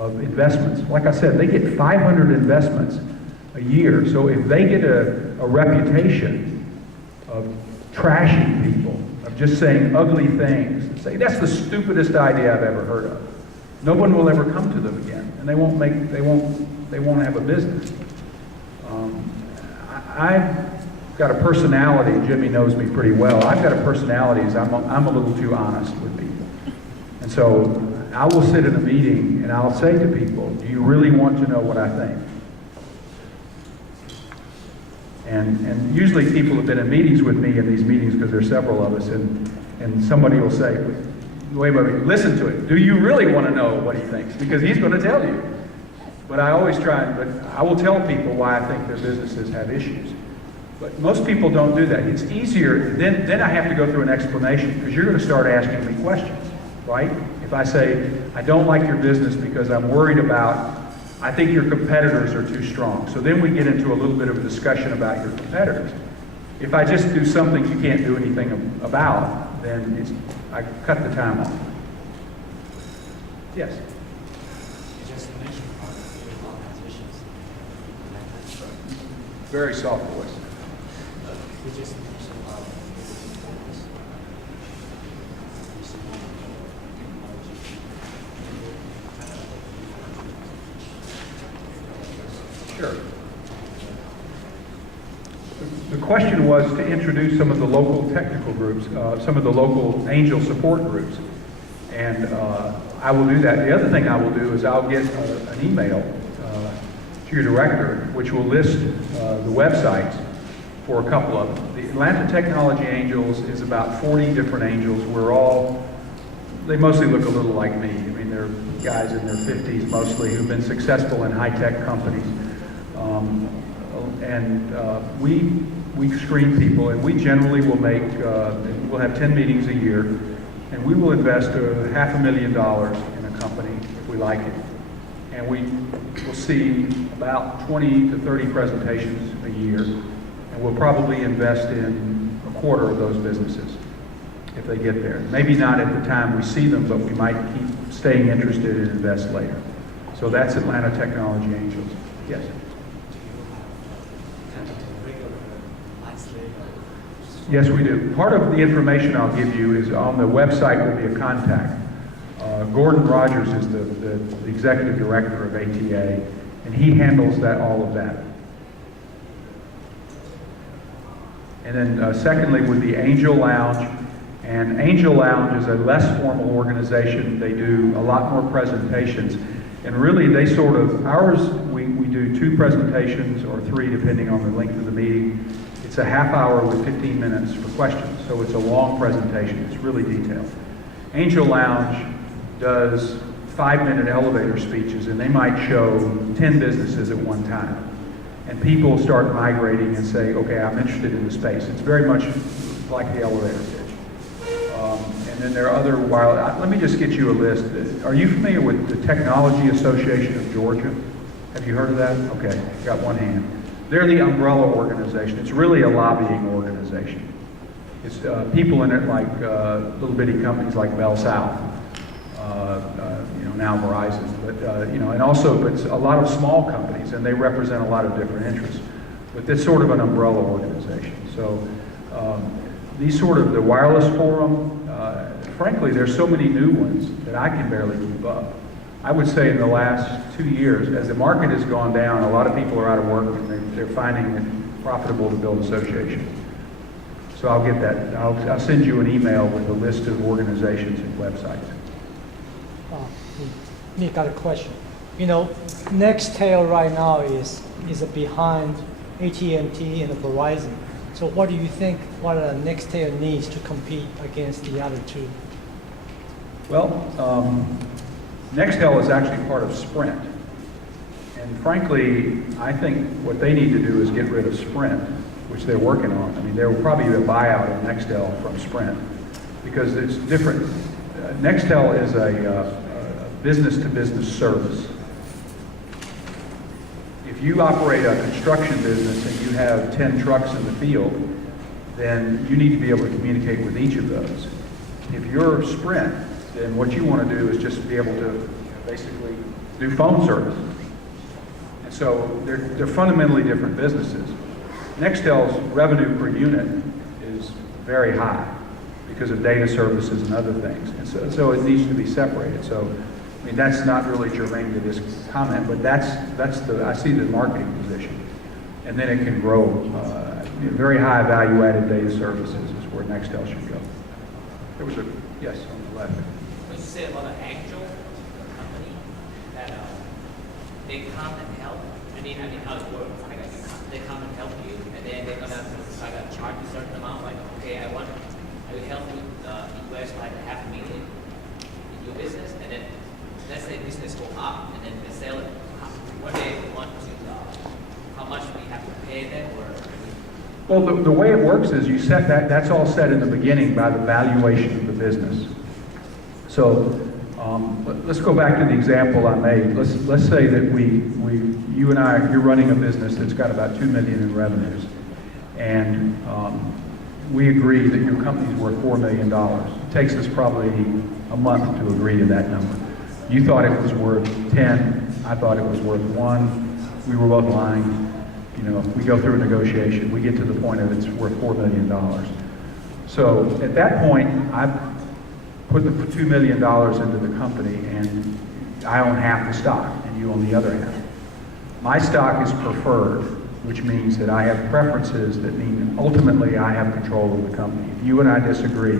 of investments. Like I said, they get 500 investments a year. So if they get a reputation of trashing people, of just saying ugly things, say that's the stupidest idea I've ever heard of, no one will ever come to them again, and they won't have a business. I've got a personality. Jimmy knows me pretty well. I've got a personality. I'm a little too honest with people, and so I will sit in a meeting and I'll say to people, "Do you really want to know what I think?" And usually people have been in meetings with me in these meetings, because there's several of us, and somebody will say, "Wait, listen to it. Do you really want to know what he thinks? Because he's going to tell you." But I always try, but I will tell people why I think their businesses have issues. But most people don't do that. It's easier, then I have to go through an explanation, because you're going to start asking me questions, right? If I say, "I don't like your business because I'm worried about, I think your competitors are too strong." So then we get into a little bit of a discussion about your competitors. If I just do something you can't do anything about, then I cut the time off. Yes? You just mentioned about organizations. Very soft voice. You just mentioned about Sure. The question was to introduce some of the local technical groups, some of the local angel support groups. And I will do that. The other thing I will do is I'll get an email to your director, which will list the websites for a couple of them. The Atlanta Technology Angels is about 40 different angels. They mostly look a little like me. I mean, they're guys in their 50s mostly who've been successful in high-tech companies. We screen people, and we generally will we'll have 10 meetings a year, and we will invest $500,000 in a company if we like it. And we will see about 20 to 30 presentations a year, and we'll probably invest in a quarter of those businesses if they get there. Maybe not at the time we see them, but we might keep staying interested and invest later. So that's Atlanta Technology Angels. Yes? Yes, we do. Part of the information I'll give you is on the website will be a contact. Gordon Rogers is the executive director of ATA, and he handles all of that. And then secondly would be Angel Lounge. And Angel Lounge is a less formal organization. They do a lot more presentations. And really they ours, we do 2 presentations or 3 depending on the length of the meeting. It's a half hour with 15 minutes for questions. So it's a long presentation. It's really detailed. Angel Lounge does 5-minute elevator speeches, and they might show 10 businesses at one time. And people start migrating and say, "Okay, I'm interested in the space." It's very much like the elevator pitch. And then there are other let me just get you a list. Are you familiar with the Technology Association of Georgia? Have you heard of that? Okay, got one hand. They're the umbrella organization. It's really a lobbying organization. It's people in it like little bitty companies like Bell South, now Verizon, but and also but a lot of small companies, and they represent a lot of different interests. But it's sort of an umbrella organization. So these sort of the wireless forum. Frankly, there's so many new ones that I can barely keep up. I would say in the last 2 years, as the market has gone down, a lot of people are out of work, and they're finding it profitable to build associations. So I'll get that. I'll send you an email with a list of organizations and websites. Me got a question. Nextel right now is behind AT&T and Verizon. So what do you think? What Nextel needs to compete against the other two? Well, Nextel is actually part of Sprint. And frankly, I think what they need to do is get rid of Sprint, which they're working on. I mean, there will probably be a buyout of Nextel from Sprint because it's different. Nextel is a business-to-business service. If you operate a construction business and you have 10 trucks in the field, then you need to be able to communicate with each of those. If you're Sprint, then what you want to do is just be able to basically do phone service. And so they're fundamentally different businesses. Nextel's revenue per unit is very high because of data services and other things. And so it needs to be separated. So, I mean, that's not really germane to this comment, but I see the marketing position. And then it can grow. Very high value-added data services is where Nextel should go. There was a, yes, on the left. When you say about an angel company, that they come and help, I mean how it works. Like they come and help you, and then they're gonna charge you a certain amount. Like, okay, I will help you invest like $500,000 in your business, and then let's say business go up, and then they sell it. What they want to, how much we have to pay them, or well, the way it works is you set that's all set in the beginning by the valuation of the business. So let's go back to the example I made. Let's say that you and I, you're running a business that's got about $2 million in revenues, and we agree that your company's worth $4 million. It takes us probably a month to agree to that number. You thought it was worth 10, I thought it was worth 1. We were both lying. You know, we go through a negotiation, we get to the point of it's worth $4 million. So at that point, I put the $2 million into the company, and I own half the stock, and you own the other half. My stock is preferred, which means that I have preferences that mean ultimately I have control of the company. If you and I disagree,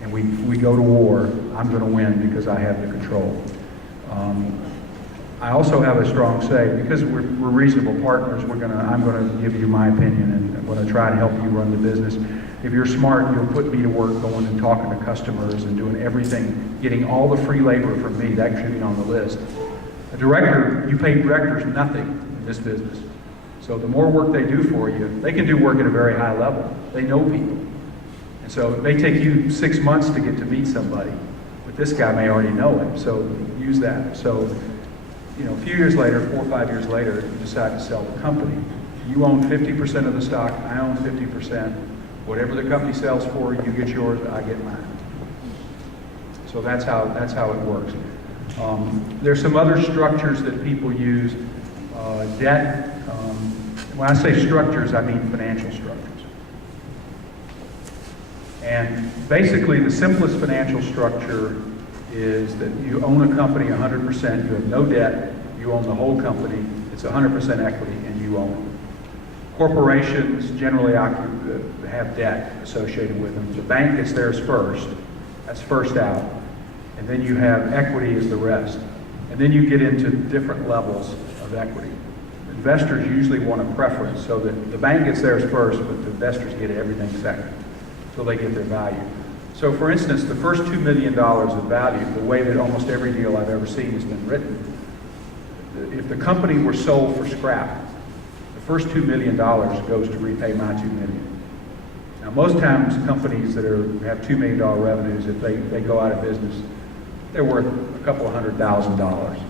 and we go to war, I'm going to win because I have the control. I also have a strong say, because we're reasonable partners, I'm going to give you my opinion, and I'm going to try to help you run the business. If you're smart, you'll put me to work going and talking to customers and doing everything, getting all the free labor from me. That should be on the list. A director, you pay directors nothing in this business. So the more work they do for you, they can do work at a very high level. They know people. And so it may take you 6 months to get to meet somebody, but this guy may already know him, so use that. So, you know, a few years later, 4 or 5 years later, you decide to sell the company. You own 50% of the stock, I own 50%. Whatever the company sells for, you get yours, I get mine. So that's how it works. There's some other structures that people use. Debt, when I say structures, I mean financial structures. And basically, the simplest financial structure is that you own a company 100%, you have no debt, you own the whole company, it's 100% equity, and you own it. Corporations generally have debt associated with them. The bank gets theirs first, that's first out, and then you have equity as the rest. And then you get into different levels of equity. Investors usually want a preference, so that the bank gets theirs first, but the investors get everything second, so they get their value. So for instance, the first $2 million of value, the way that almost every deal I've ever seen has been written, if the company were sold for scrap, the first $2 million goes to repay my $2 million. Now most times companies that have $2 million revenues, if they go out of business, they're worth a couple of $100,000.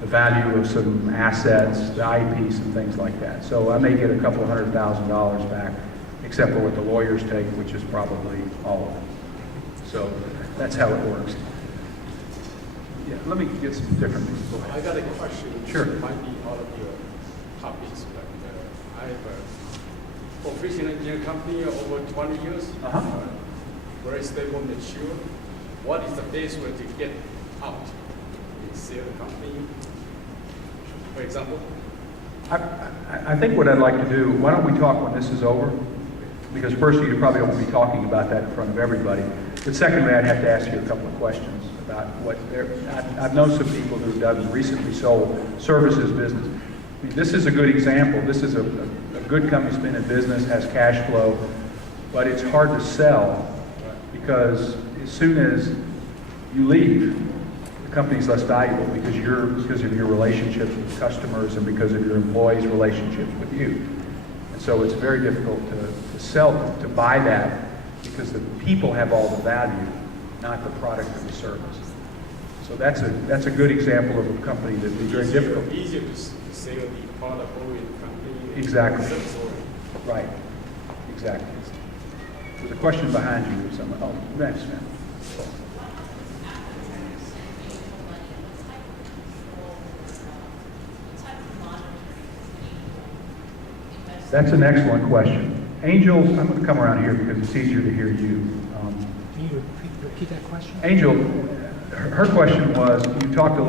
The value of some assets, the IP, some things like that. So I may get a couple of $100,000 back, except for what the lawyers take, which is probably all of it. So that's how it works. Yeah, let me get some different people. I got a question. Sure. It might be out of your topics, but I have a professional engineering company over 20 years. Very stable, mature. What is the best way to get out and sell the company? For example? I think what I'd like to do, why don't we talk when this is over? Because first, you probably won't be talking about that in front of everybody. But secondly, I'd have to ask you a couple of questions about what I've known some people who have done recently sold services business. I mean, this is a good example. This is a good company that's been in business, has cash flow, but it's hard to sell because as soon as you leave, the company's less valuable because of your relationships with customers and because of your employees' relationships with you. And so it's very difficult to sell, to buy that, because the people have all the value, not the product or the service. So that's a good example of a company that would be very difficult. Easier to sell the product or the company. Exactly. Right. Exactly. There's a question behind you. Oh, next, man. That's an excellent question. Angels, I'm going to come around here because it's easier to hear you. Can you repeat that question? Angel, her question was, you talked a lot